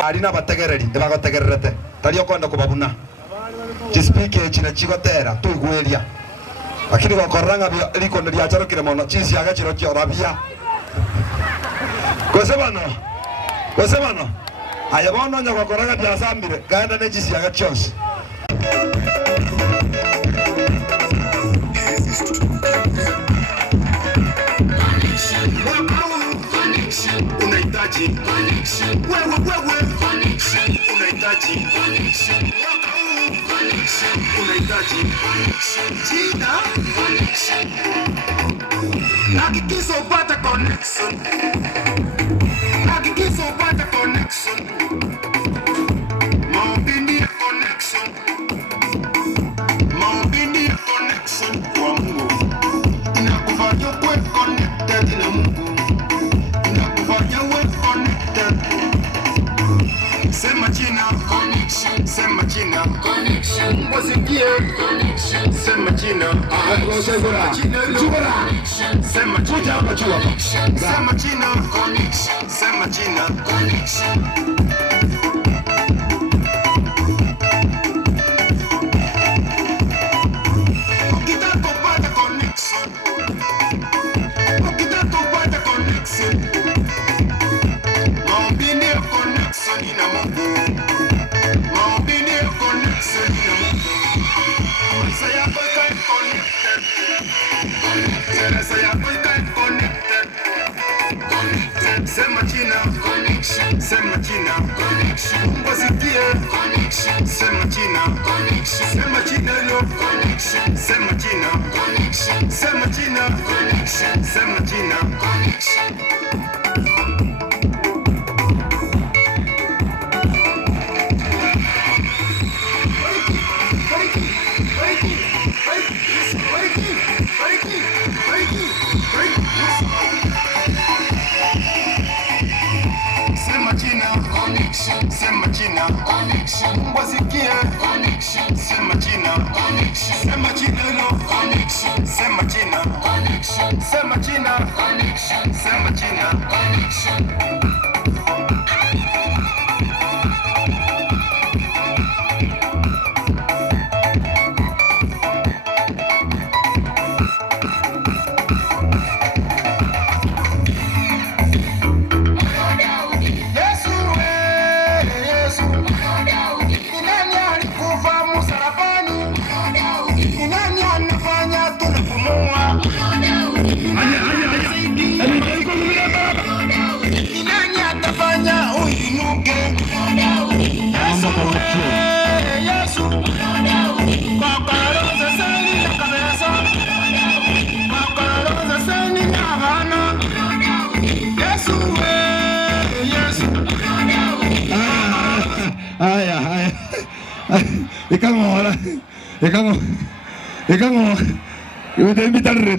Arina bategereri ibagotegererete tario kwenda kubabuna chispike chine chigotera tuigweria lakini gokoranga liko ndia charo kire mono chisi aga chiro chorabia Kosemano ayabono nya gokoranga bya sambire gaenda ne chisi aga chos unahitaji connection wewe connection unahitaji connection unahitaji jina connection hakikisha upata connection maombi ni connection kwa Mungu inakufanya uwe connected na Mungu. Sema jina connection, sema jina connection, wasikie connection, sema jina sema jina connection, sema jina connection. Ukitaka kupata connection ina Mungu. Maombi ni connection ina Mungu. Maisha yako ikae connected. Maisha yako ikae connected. Sema jina connection. Sema jina connection. Wasikie connection. Sema jina connection. Sema jina hilo connection. Sema jina connection. Sema jina connection. Sema jina connection. Sema jina connection, wasikie connection. Sema jina connection, sema jina hilo connection. Sema jina connection, sema jina connection, sema jina connection. Ikamo, yo te invitaré.